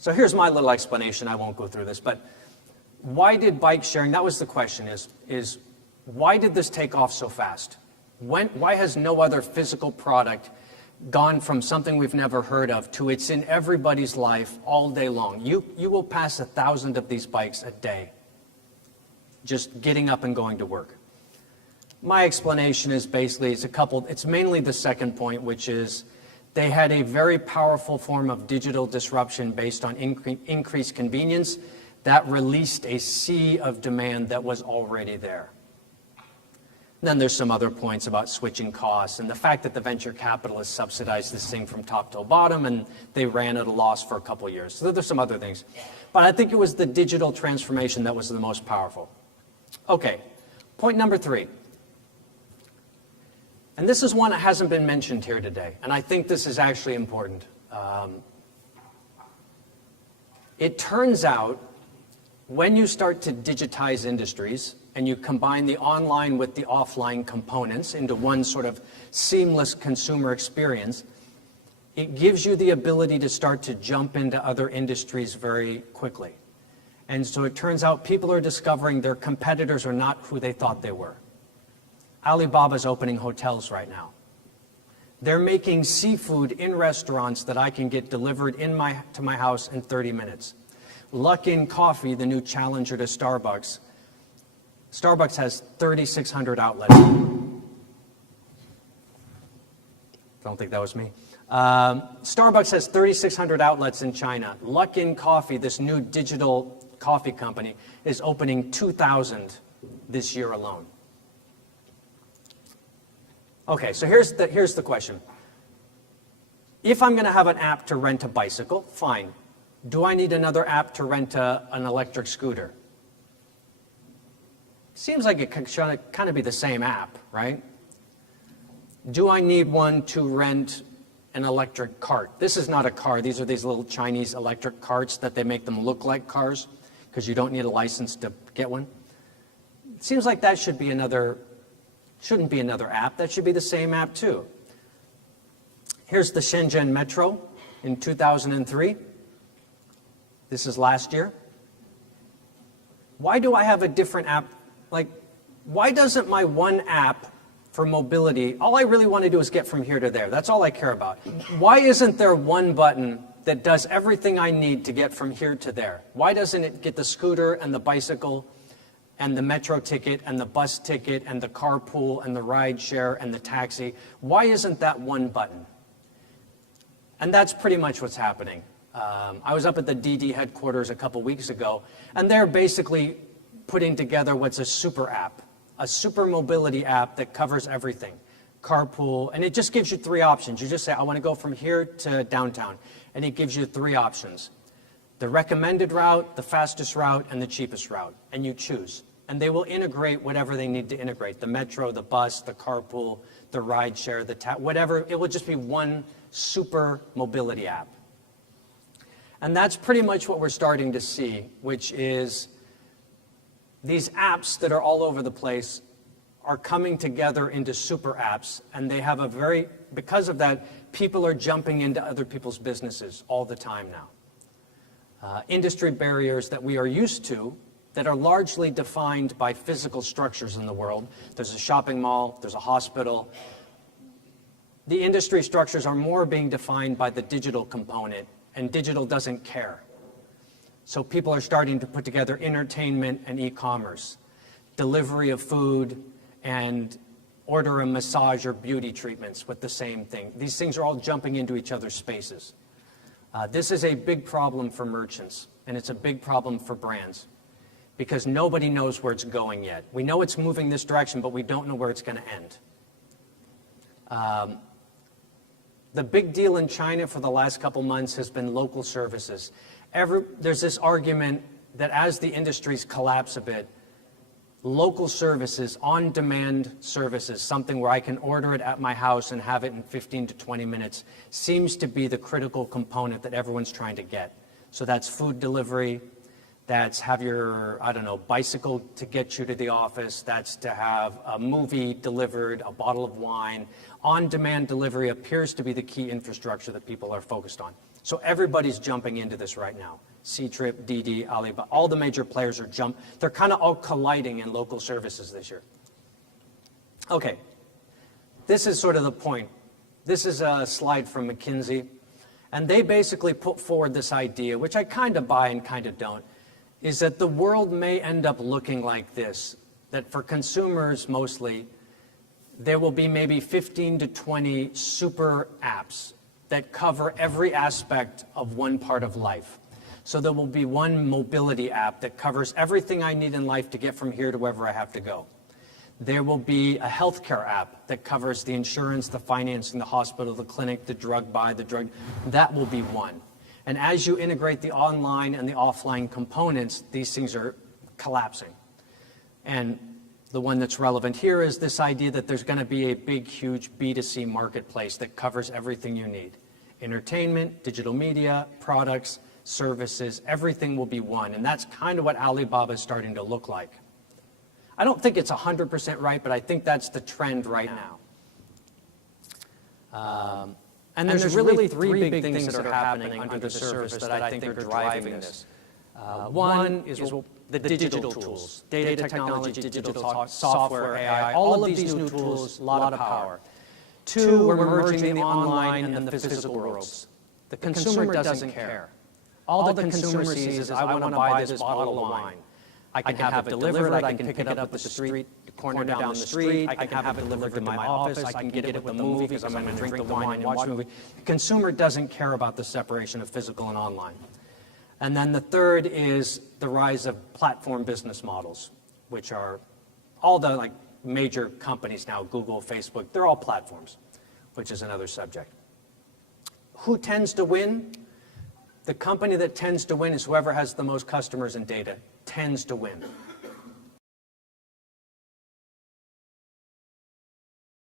So here's my little explanation. I won't go through this, but why did bike sharing, that was the question, is why did this take off so fast? Why has no other physical product gone from something we've never heard of to it's in everybody's life all day long? You will pass 1,000 of these bikes a day, just getting up and going to work. My explanation is basically, it's mainly the second point, which is they had a very powerful form of digital disruption based on increased convenience that released a sea of demand that was already there. Then there's some other points about switching costs and the fact that the venture capitalists subsidized this thing from top to bottom and they ran at a loss for a couple of years. So there's some other things. But I think it was the digital transformation that was the most powerful. Okay, point number 3. And this is one that hasn't been mentioned here today, and I think this is actually important. It turns out when you start to digitize industries and you combine the online with the offline components into one sort of seamless consumer experience, it gives you the ability to start to jump into other industries very quickly. And so it turns out people are discovering their competitors are not who they thought they were. Alibaba's opening hotels right now. They're making seafood in restaurants that I can get delivered to my house in 30 minutes. Luckin Coffee, the new challenger to Starbucks. Starbucks has 3,600 outlets. Don't think that was me. Starbucks has 3,600 outlets in China. Luckin Coffee, this new digital coffee company, is opening 2,000 this year alone. Okay, so here's the question. If I'm going to have an app to rent a bicycle, fine. Do I need another app to rent an electric scooter? Seems like it should kind of be the same app, right? Do I need one to rent an electric cart? This is not a car. These are these little Chinese electric carts that they make them look like cars because you don't need a license to get one. It seems like that shouldn't be another app. That should be the same app too. Here's the Shenzhen Metro in 2003. This is last year. Why do I have a different app? Like, why doesn't my one app for mobility, all I really want to do is get from here to there. That's all I care about. Why isn't there one button that does everything I need to get from here to there? Why doesn't it get the scooter and the bicycle and the metro ticket and the bus ticket and the carpool and the ride share and the taxi? Why isn't that one button? And that's pretty much what's happening. I was up at the DD headquarters a couple weeks ago, and they're basically putting together what's a super app, a super mobility app that covers everything. Carpool, and it just gives you 3 options. You just say, I want to go from here to downtown, and it gives you 3 options. The recommended route, the fastest route, and the cheapest route, and you choose. And they will integrate whatever they need to integrate, the metro, the bus, the carpool, the ride share, whatever. It will just be one super mobility app. And that's pretty much what we're starting to see, which is these apps that are all over the place are coming together into super apps, and they have because of that, people are jumping into other people's businesses all the time now. Industry barriers that we are used to that are largely defined by physical structures in the world. There's a shopping mall, there's a hospital. The industry structures are more being defined by the digital component, and digital doesn't care. So people are starting to put together entertainment and e-commerce, delivery of food, and order a massage or beauty treatments with the same thing. These things are all jumping into each other's spaces. This is a big problem for merchants, and it's a big problem for brands, because nobody knows where it's going yet. We know it's moving this direction, but we don't know where it's going to end. The big deal in China for the last couple months has been local services. There's this argument that as the industries collapse a bit, local services, on-demand services, something where I can order it at my house and have it in 15 to 20 minutes, seems to be the critical component that everyone's trying to get. So that's food delivery, That's have your, I don't know, bicycle to get you to the office. That's to have a movie delivered, a bottle of wine. On-demand delivery appears to be the key infrastructure that people are focused on. So everybody's jumping into this right now. Ctrip, Didi, Alibaba, all the major players are they're kind of all colliding in local services this year. Okay, this is sort of the point. This is a slide from McKinsey, and they basically put forward this idea, which I kind of buy and kind of don't, is that the world may end up looking like this, that for consumers mostly, there will be maybe 15 to 20 super apps that cover every aspect of one part of life. So there will be one mobility app that covers everything I need in life to get from here to wherever I have to go. There will be a healthcare app that covers the insurance, the financing, the hospital, the clinic, the drug buy, the drug. That will be one. And as you integrate the online and the offline components, these things are collapsing. And the one that's relevant here is this idea that there's going to be a big, huge B2C marketplace that covers everything you need. Entertainment, digital media, products, services, everything will be one. And that's kind of what Alibaba is starting to look like. I don't think it's 100% right, but I think that's the trend right now. And there's really three big things that are happening under the surface that I think are driving this. One is the digital tools, data technology, digital software, AI, all of these new tools, a lot of power. Two, we're merging the online and the physical worlds. The consumer doesn't care. All the consumer sees is, I want to buy this bottle of wine. I can have it delivered, I can pick it up at the street, the corner down the street, I can have it delivered to my office, I can get it with the movie because I'm going to drink the wine and watch the movie. The consumer doesn't care about the separation of physical and online. And then the third is the rise of platform business models, which are all the major companies now, Google, Facebook, they're all platforms, which is another subject. Who tends to win? The company that tends to win is whoever has the most customers and data tends to win.